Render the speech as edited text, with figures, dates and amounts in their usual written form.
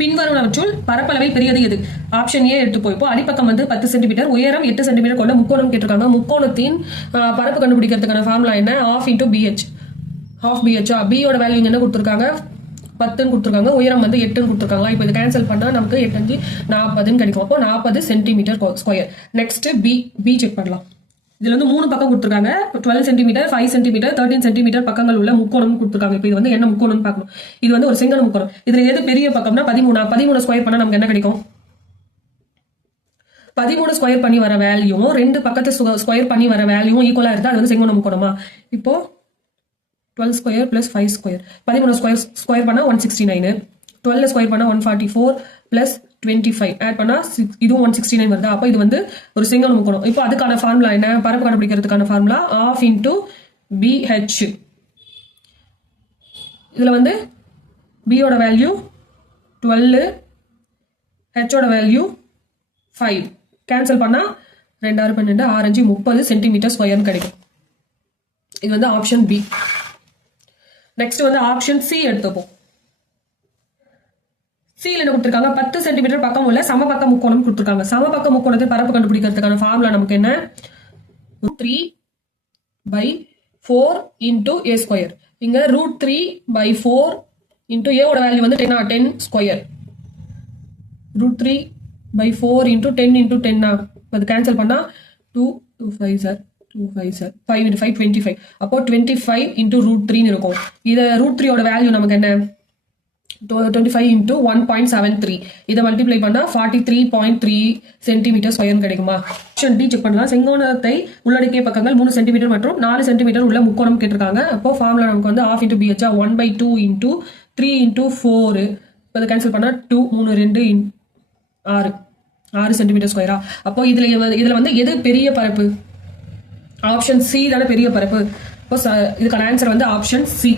பின்வருவனவற்றுள் பரப்பளவில் பெரியது எது? ஆப்ஷன் ஏ எடுத்து போய் இப்போ அடிப்பக்கம் வந்து 10 சென்டிமீட்டர், உயரம் 8 சென்டிமீட்டர் கொண்ட முக்கோணம் கேட்டிருக்காங்க. முக்கோணத்தின் பரப்பு கண்டுபிடிக்கிறதுக்கான ஃபார்முலா என்ன? ½ into BH. ½ BH. B யோட வேல்யூ என்ன கொடுத்துருக்காங்க? 10 கொடுத்துருக்காங்க, உயரம் வந்து 8 கொடுத்துருக்காங்களா? இப்போ இது கேன்சல் பண்ணா நமக்கு 8 40 கிடைக்கும். அப்போ 40 centimetre square. Next B check பண்ணலாம். இதுல வந்து 3 பக்கம் கொடுத்துருக்காங்க. 12 சென்டிமீட்டர், 5 சென்டிமீட்டர், 13 சென்டிமீட்டர் பக்கங்கள் உள்ள முக்கோணம் கொடுத்துருக்காங்க. இப்போ இது வந்து என்ன முக்கோணம் பார்க்கணும். இது வந்து ஒரு செங்கல் முக்கோணம். இதுல எது பெரிய பக்கம்னா 13 ஸ்கொயர் பண்ணா நமக்கு என்ன கிடைக்கும்? 13 ஸ்கொயர் பண்ணி வர வேல்யூவும் 2 பக்கத்தை ஸ்கொயர் பண்ணி வர வேல்யூவும் ஈக்குவலா இருந்தா அது வந்து செங்கோண முக்கோணமா? இப்போ 12 ஸ்கொயர் பிளஸ் 5 ஸ்கொயர், 13 ஸ்கொயர் பண்ணா 169, 12 ஸ்கொயர் பண்ணா 144 பிளஸ் 25 ஆட் பண்ணா இதுவும் 169 வருதா? அப்போ இது வந்து ஒரு செங்கோண முக்கோணம். இப்போ அதுக்கான ஃபார்முலா என்ன? பரப்பு கண்டுபிடிக்கிறதுக்கான ஃபார்முலா ½ into BH. இதுல வந்து B யோட வேல்யூ 12, H ஓட வேல்யூ 5. கேன்சல் பண்ணா 2 6 12 6 5 30 சென்டிமீட்டர் ஸ்கொயர்னு கிடைக்கும். இது வந்து ஆப்ஷன் பி. நெக்ஸ்ட் வந்து ஆப்ஷன் சி எடுத்துப்போம். சீல என்ன கொடுத்துருக்காங்க? 10 சென்டிமீட்டர் பக்கம் உள்ள சமபக்க முக்கோணம் கொடுத்துருக்காங்க. சமபக்க முக்கோணத்தை பரப்பு கண்டுபிடிக்கிறதுக்கான ஃபார்முலா நமக்கு என்ன? 3/4 into a ஸ்கொயர். இங்க √3/4 into a ஓட வேல்யூ வந்து 10 ஸ்கொயர். √3/4 into 10 into 10 அது கேன்சல் பண்ணா 2 5 சார் 2 5 சார் 5 into 5 25. அப்போ 25 into √3 இருக்கும். இது √3 ஓட வேல்யூ நமக்கு என்ன? 25 into 1.73. இதை மல்டிப்ளை பண்ணா 43.3 சென்டிமீட்டர் ஸ்கொயர் கிடைக்குமா? ஆப்ஷன் டி செக் பண்ணலாம். செங்கோணத்தை உள்ளடக்கிய பக்கங்கள் 3 சென்டிமீட்டர் மற்றும் 4 சென்டிமீட்டர் உள்ள முக்கோணம் கேட்டிருக்காங்க. அப்போ ஃபார்முலா நமக்கு வந்து ½ into BH 1/2 into 3 into 4. இப்போ கேன்சல் பண்ணா 2 3 2 6 சென்டிமீட்டர் ஸ்கொயரா? அப்போ இதுல வந்து எது பெரிய பரப்பு? ஆப்ஷன் சி தானே பெரிய பரப்பு. இப்போ இதுக்கான ஆன்சர் வந்து ஆப்ஷன் சி.